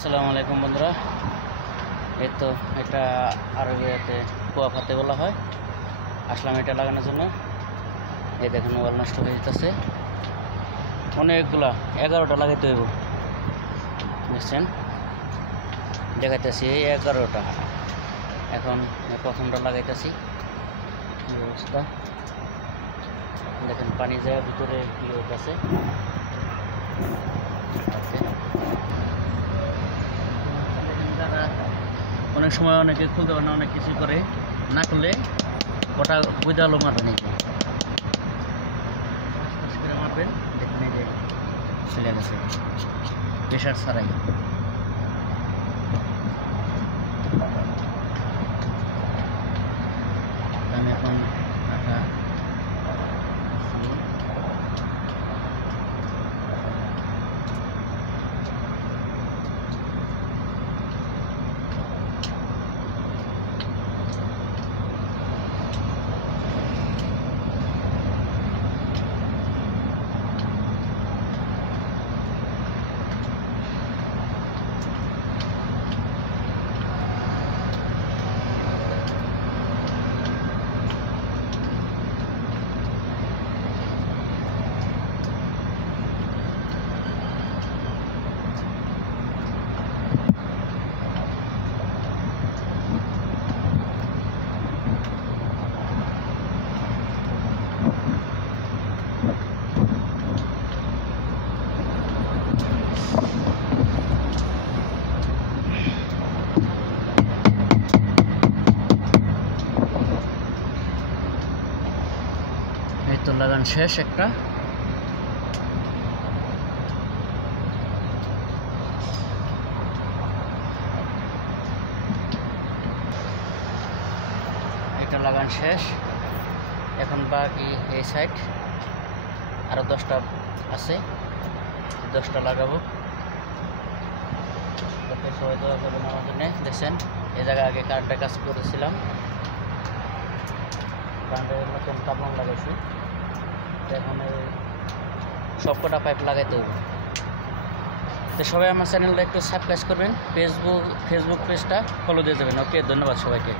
আসসালামু আলাইকুম বন্ধুরা। এই তো এটা আরবিয়াতে কুয়াফাতে বলা হয়। আসলাম এটা লাগানোর জন্য। এই দেখুন ওয়াল নষ্ট হয়ে যেতেছে, অনেকগুলা 11টা লাগাইতে হইব। দেখছেন, দেখাইতেছি এই 11টা। এখন প্রথমটা লাগাইতেছি। এই অবস্থা দেখেন, পানি যায় ভিতরে কি হইতেছে। অনেক সময় অনেকে খুলতে পারে না, অনেক কিছু করে না করলে ওটা বুঝালো মারবেন। এই যে করে মারবেন, দেখুন এই যে চলে গেছে প্রেশার ছাড়াই। আমি এখন এই তো লাগান শেষ একটা। এটা লাগান শেষ। এখন বাকি এই সাইড আরো 10টা আছে, 10টা লাগাবো। সবাই দোয়া করবেন আমার জন্য। দেখছেন, এই জায়গায় আগে কারেন্টের কাজ করেছিলাম, কারেন্টের নতুন কাপড় লাগাইছি। এখন এই সবকটা পাইপ লাগাইতে হবে। তো সবাই আমার চ্যানেলটা একটু সাবস্ক্রাইব করবেন, ফেসবুক পেজটা ফলো দিয়ে দেবেন। ওকে, ধন্যবাদ সবাইকে।